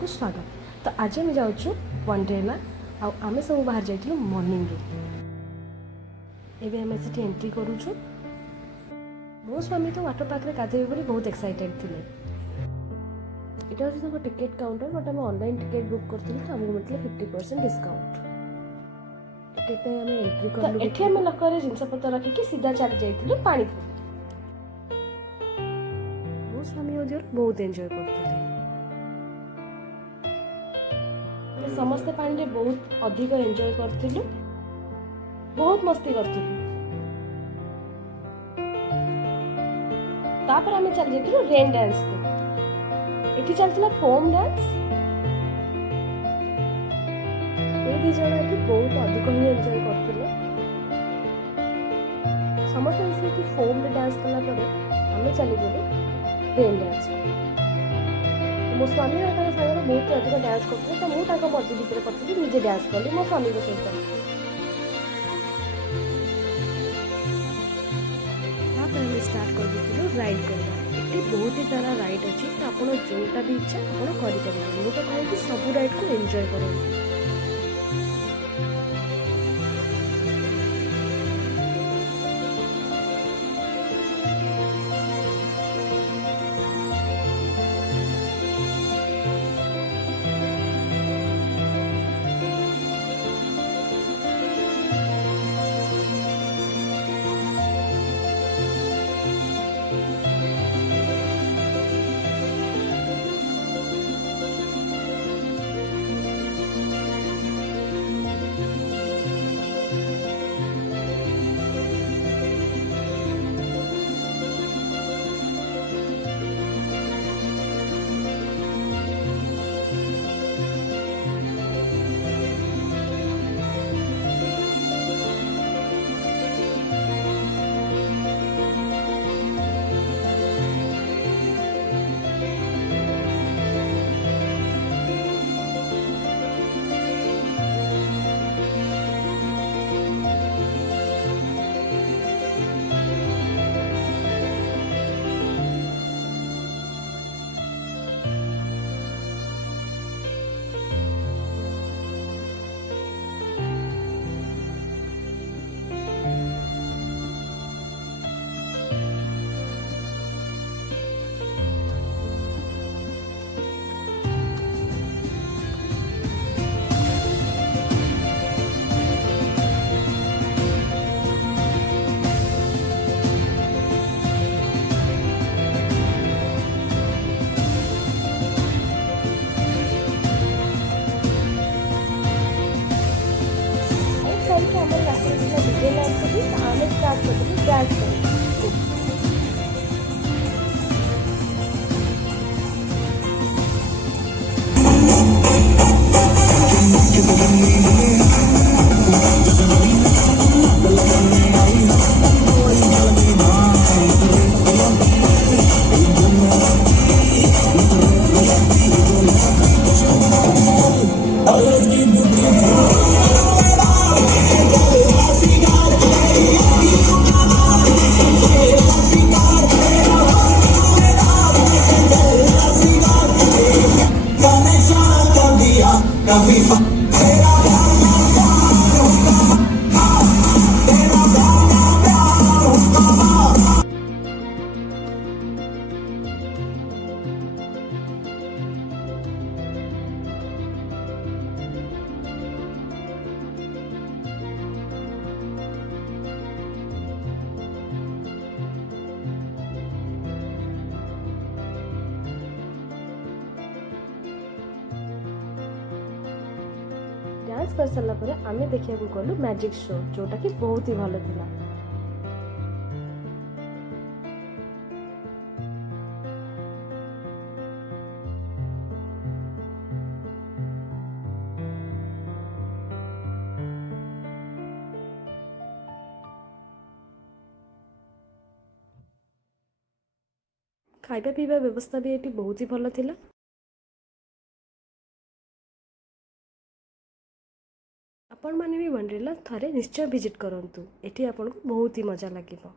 को स्वागत। तो आज आम जाऊँ वंडरला आम सब बाहर जाइलु मॉर्निंग रे। एबे आम से एंट्री करूछु। मो स्वामी तो वाटर पार्क रे गाधेबे बोली बहुत एक्साइटेड थिले। इटा होछि टिकेट काउंटर बट आम ऑनलाइन टिकेट बुक करथिलु तो हमको मतलब 50% डिस्काउंट। टिकेट पे आम एंट्री करलु। तो एठी आम लकर जिंस पत्र रखी कि सीधा चली जाइथिलु पानी को। मो स्वामी और जोर बहुत एंजॉय करथिले। समस्ते पानी रे बहुत अधिक एंजॉय करथिलु। बहुत मस्ती करथिलु। तापर आम चल जाइथिलु रेन डांस को। एठी चलथिला फोम डांस। ए दी जण एठी बहुत अधिक ही एंजॉय करथिले। समस्त मिसी फोम रे डांस कला परे आम चली गेलु रेन डांस को। मो स्वामी और सागर बहुत अधिक डांस करते तो मुझे मर्जी भितर पशि निजे डांस कली मो स्वामी सहित। स्टार्ट कर देलु राइड करवा। ये बहुत ही सारा राइड अच्छी तो आप जोटा भी इच्छा आप करेंगे। मुझे कहे कि सब राइड को एंजॉय करें। डांस कर सारा पर आम देखा गलु मैजिक शो जोटा कि बहुत ही भल था। खाइबा पीवा व्यवस्था भी ये बहुत ही भल था। आपण माने भी वंडरला थरे निश्चय विजिट करंतु। एठी आपनको बहुत ही मजा लागिबो।